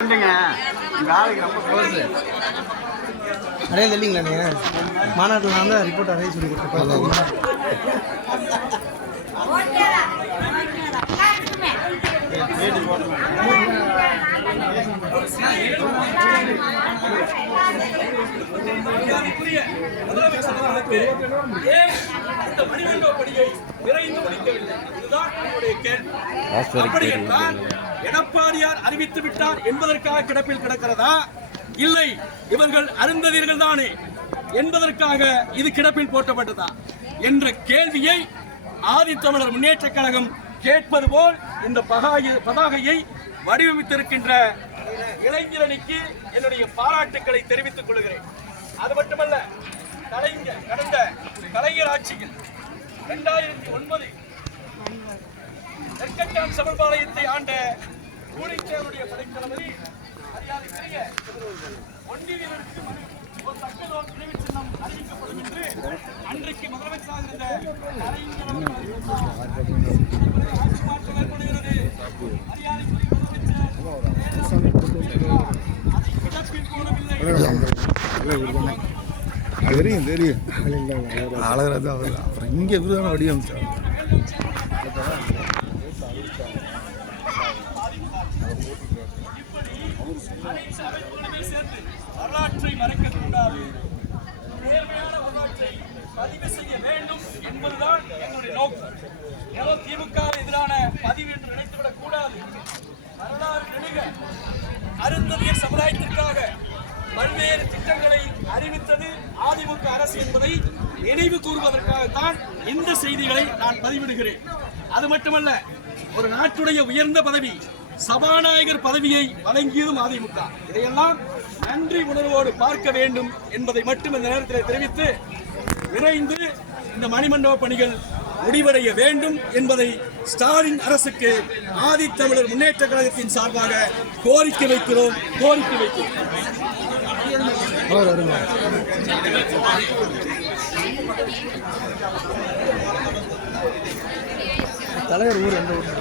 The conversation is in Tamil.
இல்லைங்க இந்த ஆளுக்கு ரொம்ப க்ளோஸு அடையாளம் இல்லைங்களா நீங்கள் மாநாட்டில் நான் தான் ரிப்போர்ட் அடைய சொல்லி விரைந்து முடிக்கவில்லை? இதுதான் கேள்வி. என்றால் எடப்பாடியார் அறிவித்து விட்டார் என்பதற்காக கிடப்பில் கிடக்கிறதா? இல்லை இவர்கள் அருந்ததியர்கள் தானே என்பதற்காக இது கிடப்பில் போட்டப்பட்டதா என்ற கேள்வியை ஆதித்தமிழர் முன்னேற்ற கழகம் கேட்பது போல் இந்த பதாகையை வடிவமைத்திருக்கின்ற இளைஞரணிக்கு என்னுடைய பாராட்டுக்களை தெரிவித்துக் கொள்கிறேன். அது மட்டுமல்ல கலைஞர் கடந்த கலைஞர் ஆட்சியில் இரண்டாயிரத்தி ஒன்பது நெற்கட்டான் சமர்பாளையத்தை ஆண்ட ஊழிச்சேருடைய படைத்தளபதி மரியாதைக்குரிய ஒண்டி வீரருக்கு ஒரு தக்கதோர் நினைவுச் சின்னம் அறிவிக்கப்படும் என்று அன்றைக்கு முதலமைச்சராக இருந்த கலைஞர் அவர்கள் ஆட்சி மாற்றம் ஏற்படுகிறது. மரியாதைக்குரிய முதலமைச்சர் அதை கிடப்பில் போடவில்லை தெரியும் தெரியும் அவர் அப்புறம் இங்கே விருதான வடிவமைச்சார். அனைத்து அமைப்புகளுமே சேர்ந்து வரலாற்றை மறைக்கக்கூடாது. நேர்மையான வரலாற்றை பதிவு செய்ய வேண்டும் என்பதுதான் எங்களுடைய நோக்கம். ஏதோ திமுக எதிரான பதிவு என்று நினைத்துவிடக் கூடாது. வரலாறு நெடுக அருந்ததியர் சமுதாயத்திற்காக பல்வேறு திட்டங்களை அறிவித்தது அதிமுக அரசு என்பதை நினைவு கூறுவதற்காகத்தான் இந்த செய்திகளை நான் பதிவிடுகிறேன். அது மட்டுமல்ல ஒரு நாட்டுடைய உயர்ந்த பதவி சபாநாயகர் பதவியை வழங்கியதும் அதிமுக. இதையெல்லாம் நன்றி உணர்வோடு பார்க்க வேண்டும் என்பதை மட்டும் இந்த நேரத்தில் தெரிவித்து விரைந்து இந்த மணிமண்டப பணிகள் முடிவடைய வேண்டும் என்பதை ஸ்டாலின் அரசுக்கு ஆதித்தமிழர் முன்னேற்ற கழகத்தின் சார்பாக கோரிக்கை வைக்கிறோம் கோரிக்கை வைக்கிறோம். தலைவர் ஊர் எந்த ஊர்?